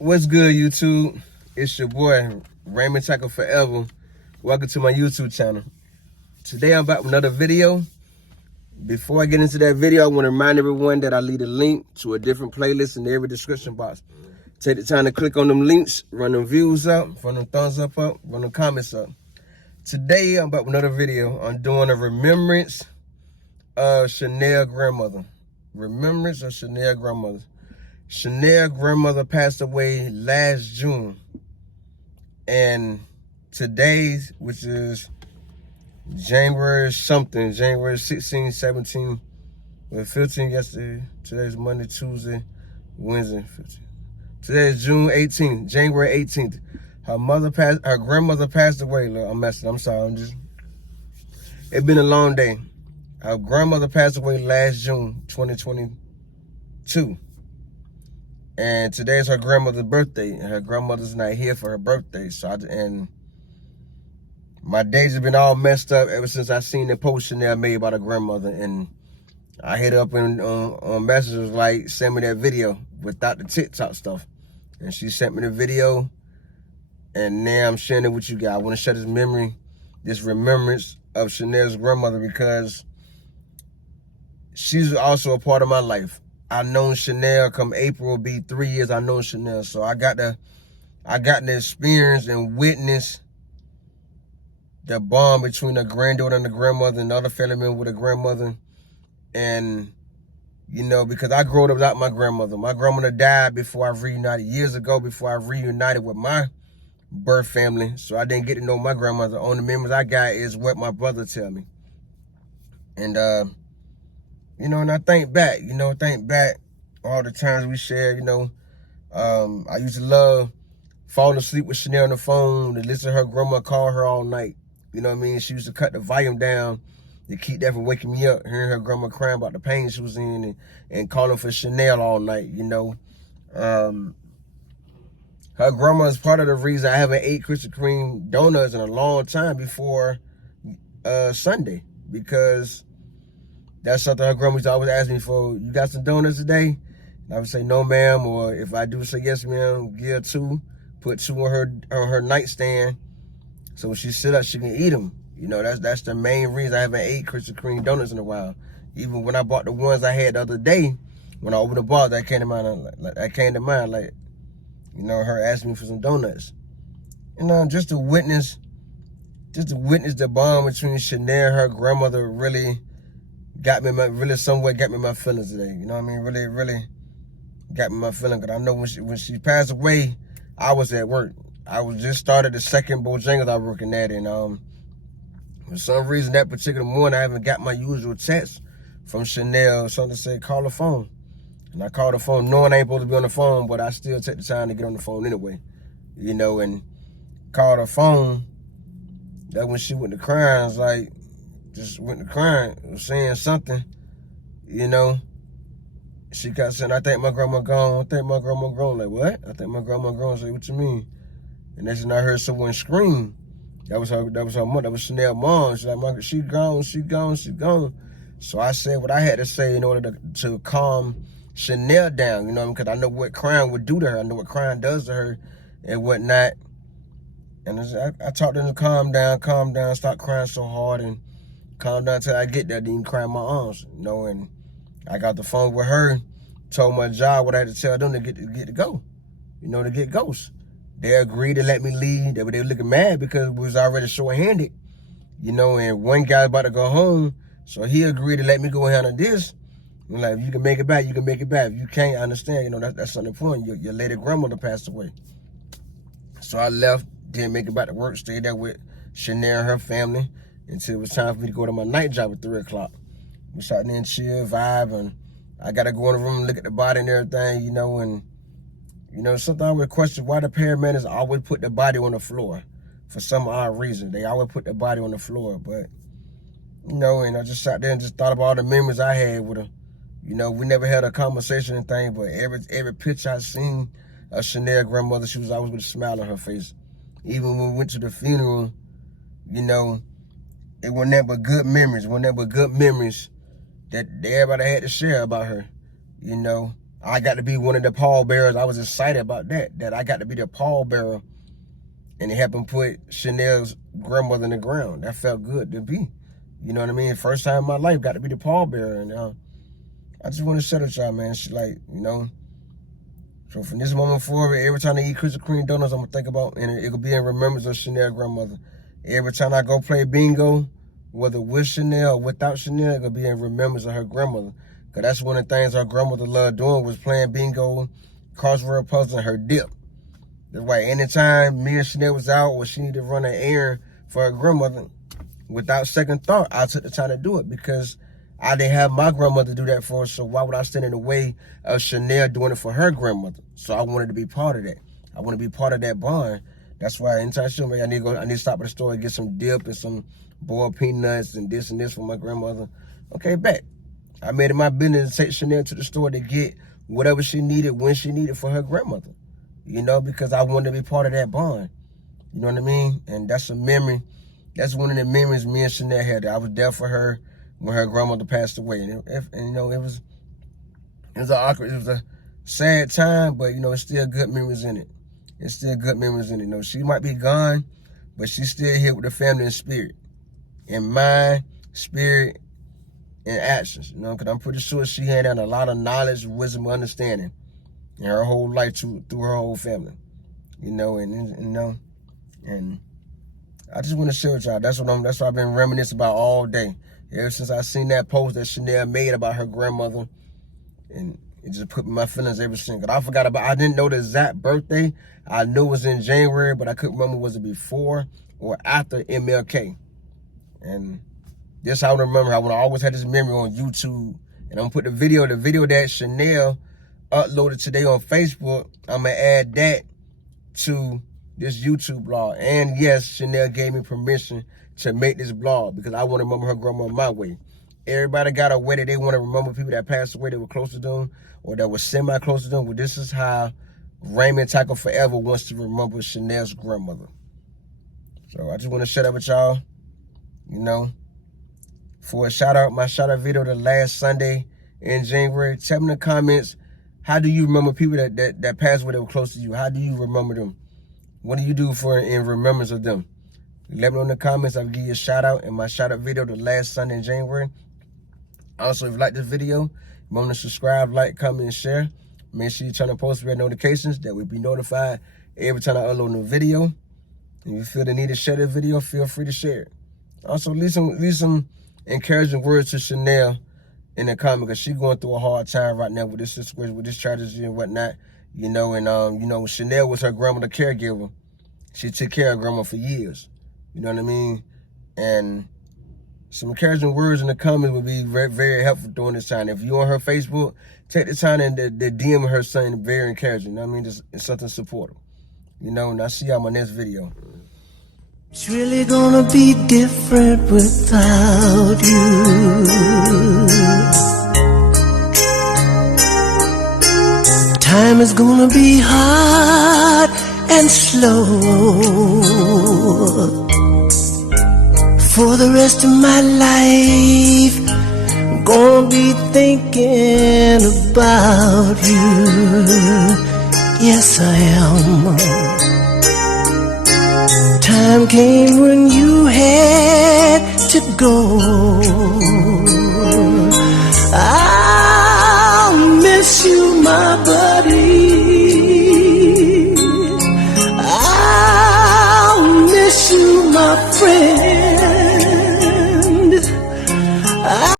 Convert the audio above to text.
What's good, YouTube? It's your boy, Raymond Tackle Forever. Welcome to my YouTube channel. Today I'm back with another video. Before I get into that video, I want to remind everyone that I leave a link to a different playlist in every description box. Take the time to click on them links, run them views up, run them thumbs up, run them comments up. Today I'm back with another video. I'm doing a remembrance of Chanel grandmother. Remembrance of Chanel grandmother. Chanel grandmother passed away last June, and today's, which is January 16, 17, well, 15 yesterday. Today's Monday, Tuesday, Wednesday, 15. Today is June 18th, January 18th. Her grandmother passed away. Look, I'm sorry. It's been a long day. Her grandmother passed away last June, 2022. And today's her grandmother's birthday, and her grandmother's not here for her birthday. And my days have been all messed up ever since I seen the post Chanel made about her grandmother. And I hit up on messages like, send me that video without the TikTok stuff. And she sent me the video, and now I'm sharing it with you guys. I want to share this remembrance of Chanel's grandmother, because she's also a part of my life. I known Chanel, come April will be 3 years I know Chanel. So I got to experience and witness the bond between the granddaughter and the grandmother and the other family member with the grandmother. And, you know, because I grew up without my grandmother. My grandmother died before I reunited, years ago, before I reunited with my birth family. So I didn't get to know my grandmother. Only memories I got is what my brother tell me. And, you know, and I think back all the times we shared, I used to love falling asleep with Chanel on the phone, to listen to her grandma call her all night. You know what I mean? She used to cut the volume down to keep that from waking me up, hearing her grandma crying about the pain she was in, and calling for Chanel all night, Her grandma is part of the reason I haven't ate Krispy Kreme donuts in a long time before Sunday, because that's something her grandma used to always ask me for. You got some donuts today? And I would say, no, ma'am. Or if I do say yes, ma'am, give her two. Put two on her nightstand, so when she sit up, she can eat them. You know, that's the main reason I haven't ate Krispy Kreme donuts in a while. Even when I bought the ones I had the other day, when I opened the box, that came to mind. Like, her asking me for some donuts. Just to witness the bond between Chanel and her grandmother really somewhat got me my feelings today. You know what I mean? Really got me my feeling. Because I know when she passed away, I was at work. I was just started the second Bojangles I was working at, and for some reason that particular morning I haven't got my usual text from Chanel, something to say call the phone. And I called the phone knowing I ain't supposed to be on the phone, but I still take the time to get on the phone anyway. And called her phone. That when she went to crying, I was like, just went to crying, was saying something, She kept saying, I think my grandma gone. Like, what? I think my grandma gone. I said, what you mean? And then I heard someone scream. That was her mother. That was Chanel's mom. She's like, she gone. So I said what I had to say in order to calm Chanel down, because I know what crying would do to her. I know what crying does to her and whatnot. And I taught them to calm down, stop crying so hard, and calm down till I get there, then cry in my arms, and I got the phone with her, told my job what I had to tell them to get to go, to get ghosts. They agreed to let me leave. They were looking mad because we was already short-handed, and one guy about to go home, so he agreed to let me go handle this. I'm like, if you can make it back, you can make it back. If you can't, I understand, that's something important. Your lady grandmother passed away. So I left, didn't make it back to work, stayed there with Chanel and her family until it was time for me to go to my night job at 3 o'clock. We sat there and chill, vibe, and I got to go in the room and look at the body and everything, and, something I would question why the paramedics always put the body on the floor for some odd reason. They always put the body on the floor, but, and I just sat there and just thought about all the memories I had with her. We never had a conversation and thing, but every picture I seen of Chanel grandmother, she was always with a smile on her face. Even when we went to the funeral, it wasn't nothing but good memories. That everybody had to share about her, I got to be one of the pallbearers. I was excited about that I got to be the pallbearer and helping put Chanel's grandmother in the ground. That felt good to be. You know what I mean? First time in my life, got to be the pallbearer. And I just want to shout at y'all, man. She like, you know. So from this moment forward, every time I eat Krispy Kreme donuts, I'm going to think about, and it'll be in remembrance of Chanel's grandmother. Every time I go play bingo, whether with Chanel or without Chanel, it'll be in remembrance of her grandmother. Because that's one of the things her grandmother loved doing was playing bingo, crossword puzzle, and her dip. That's why anytime me and Chanel was out or she needed to run an errand for her grandmother, without second thought, I took the time to do it because I didn't have my grandmother do that for us, so why would I stand in the way of Chanel doing it for her grandmother? So I wanted to be part of that. I want to be part of that bond. That's why anytime she told me I need to stop at the store and get some dip and some boiled peanuts and this for my grandmother. Okay, bet. I made it my business to take Chanel to the store to get whatever she needed when she needed for her grandmother. You know, because I wanted to be part of that bond. You know what I mean? And that's a memory. That's one of the memories me and Chanel had. I was there for her when her grandmother passed away. And you know, it was a sad time, but you know, it's still good memories in it. It's still good memories in it. You know, she might be gone, but she's still here with the family in spirit. In mind, spirit, and actions. You know, because I'm pretty sure she had a lot of knowledge, wisdom, understanding in her whole life through her whole family. You know, and I just want to share with y'all. That's what I've been reminiscing about all day. Ever since I seen that post that Chanel made about her grandmother, and it just put my feelings ever since. I didn't know the exact birthday. I knew it was in January, but I couldn't remember was it before or after MLK. And this how I remember how when I always had this memory on YouTube, and I'm gonna put the video that Chanel uploaded today on Facebook. I'm gonna add that to this YouTube blog. And yes, Chanel gave me permission to make this blog because I want to remember her grandma my way. Everybody got a way that they want to remember people that passed away that were close to them or that were semi-close to them. Well, this is how Raymond Tackle Forever wants to remember Chanel's grandmother. So I just want to share that with y'all, you know, for a shout out, my shout out video the last Sunday in January. Tell me in the comments, how do you remember people that passed away that were close to you? How do you remember them? What do you do in remembrance of them? Let me know in the comments. I'll give you a shout out in my shout out video the last Sunday in January. Also, if you like this video, remember to subscribe, like, comment, and share. Make sure you turn on post notifications that will be notified every time I upload a new video. If you feel the need to share this video, feel free to share it. Also, leave some encouraging words to Chanel in the comment because she's going through a hard time right now with this situation, with this tragedy and whatnot. You know, and you know, Chanel was her grandmother caregiver. She took care of grandma for years. You know what I mean? And some encouraging words in the comments would be very, very helpful during this time. If you're on her Facebook, take the time and the DM her saying very encouraging. You know what I mean? It's something supportive. You know, and I'll see y'all in my next video. It's really gonna be different without you. Time is gonna be hard and slow. For the rest of my life, I'm gonna be thinking about you. Yes, I am. Time came when you had to go. I'll miss you, my buddy. I'll miss you, my friend.